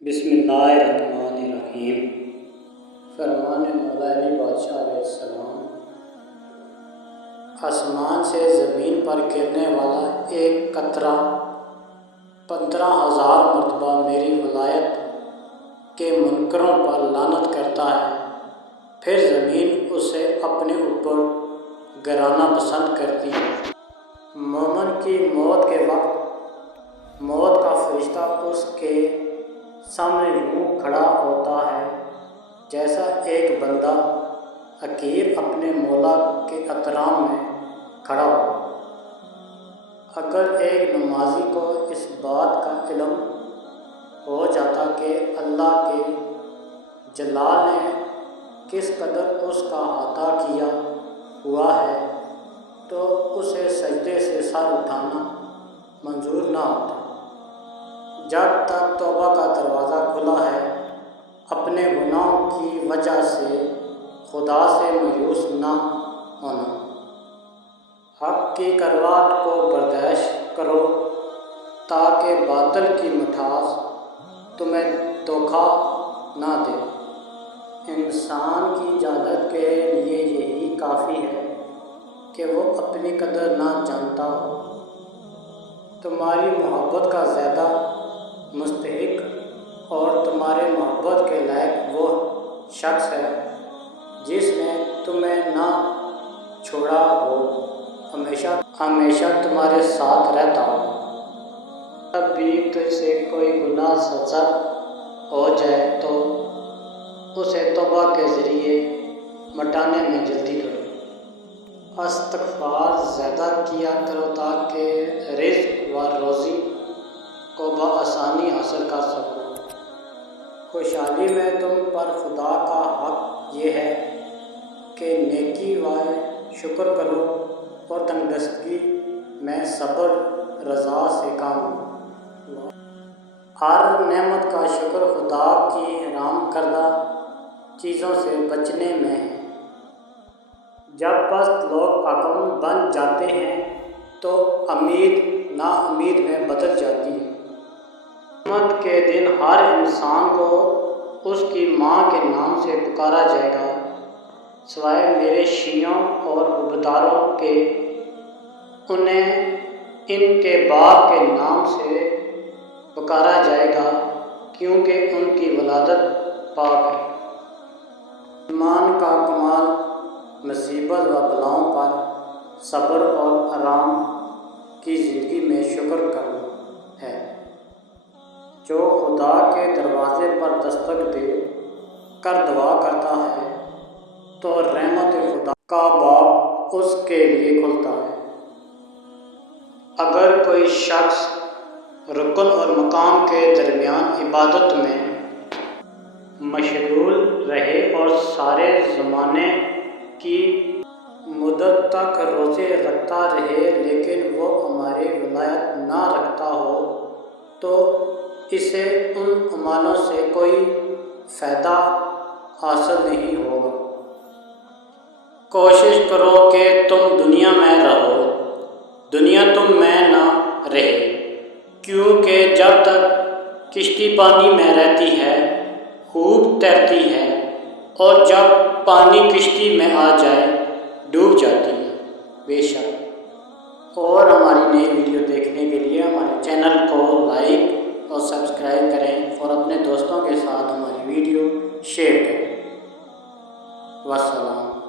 بسم اللہ الرحمن الرحیم۔ فرمان مولا علی بادشاہ علیہ السلام، آسمان سے زمین پر گرنے والا ایک قطرہ 15,000 مرتبہ میری ولایت کے منکروں پر لعنت کرتا ہے، پھر زمین اسے اپنے اوپر گرانا پسند کرتی ہے۔ مومن کی موت کے وقت موت کا فرشتہ اس کے سامنے یوں کھڑا ہوتا ہے جیسا ایک بندہ حقیر اپنے مولا کے احترام میں کھڑا ہو۔ اگر ایک نمازی کو اس بات کا علم ہو جاتا کہ اللہ کے جلال نے کس قدر اس کا احاطہ کیا ہوا ہے تو اسے سجدے سے سر اٹھانا منظور نہ ہوتا۔ جب تک توبہ کا دروازہ کھلا ہے، اپنے گناہوں کی وجہ سے خدا سے مایوس نہ ہونا۔ حق کی کرواٹ کو برداشت کرو تاکہ باطل کی مٹھاس تمہیں دھوکہ نہ دے۔ انسان کی جہالت کے لیے یہی کافی ہے کہ وہ اپنی قدر نہ جانتا ہو۔ تمہاری محبت کا زیادہ مستحق اور تمہارے محبت کے لائق وہ شخص ہے جس نے تمہیں نہ چھوڑا ہو، ہمیشہ تمہارے ساتھ رہتا ہو۔ جب بھی تجھ سے کوئی گناہ سرزد ہو جائے تو اسے توبہ کے ذریعے مٹانے میں جلدی کرو۔ استغفار زیادہ کیا کرو تاکہ رزق و روزی کو بآسانی حاصل کر سکو۔ خوشحالی میں تم پر خدا کا حق یہ ہے کہ نیکی و شکر کرو اور تنگدستگی میں صبر رضا سے کام لو۔ ہر نعمت کا شکر خدا کی حرام کردہ چیزوں سے بچنے میں ہے۔ جب پست لوگ حاکم بن جاتے ہیں تو امید نا امید میں بدل جاتی ہے۔ قیامت کے دن ہر انسان کو اس کی ماں کے نام سے پکارا جائے گا، سوائے میرے شیعوں اور عبدالوں کے۔ انہیں ان کے باپ کے نام سے پکارا جائے گا کیونکہ ان کی ولادت پاک ہے۔ ایمان کا کمال مصیبت و بلاؤں پر صبر اور آرام کی زندگی میں شکر کرنا ہے۔ جو خدا کے دروازے پر دستک دے کر دعا کرتا ہے تو رحمت خدا کا باب اس کے لیے کھلتا ہے۔ اگر کوئی شخص رکن اور مقام کے درمیان عبادت میں مشغول رہے اور سارے زمانے کی مدت تک روزے رکھتا رہے لیکن وہ ہماری ولایت نہ رکھتا ہو تو اسے ان اعمالوں سے کوئی فائدہ حاصل نہیں ہوگا۔ کوشش کرو کہ تم دنیا میں رہو، دنیا تم میں نہ رہے، کیونکہ جب تک کشتی پانی میں رہتی ہے خوب تیرتی ہے اور جب پانی کشتی میں آ جائے ڈوب جاتی ہے۔ بے شک اور ہماری نئی ویڈیو دیکھنے کے لیے ہمارے چینل کو لائک اور سبسکرائب کریں اور اپنے دوستوں کے ساتھ ہماری ویڈیو شیئر کریں۔ والسلام۔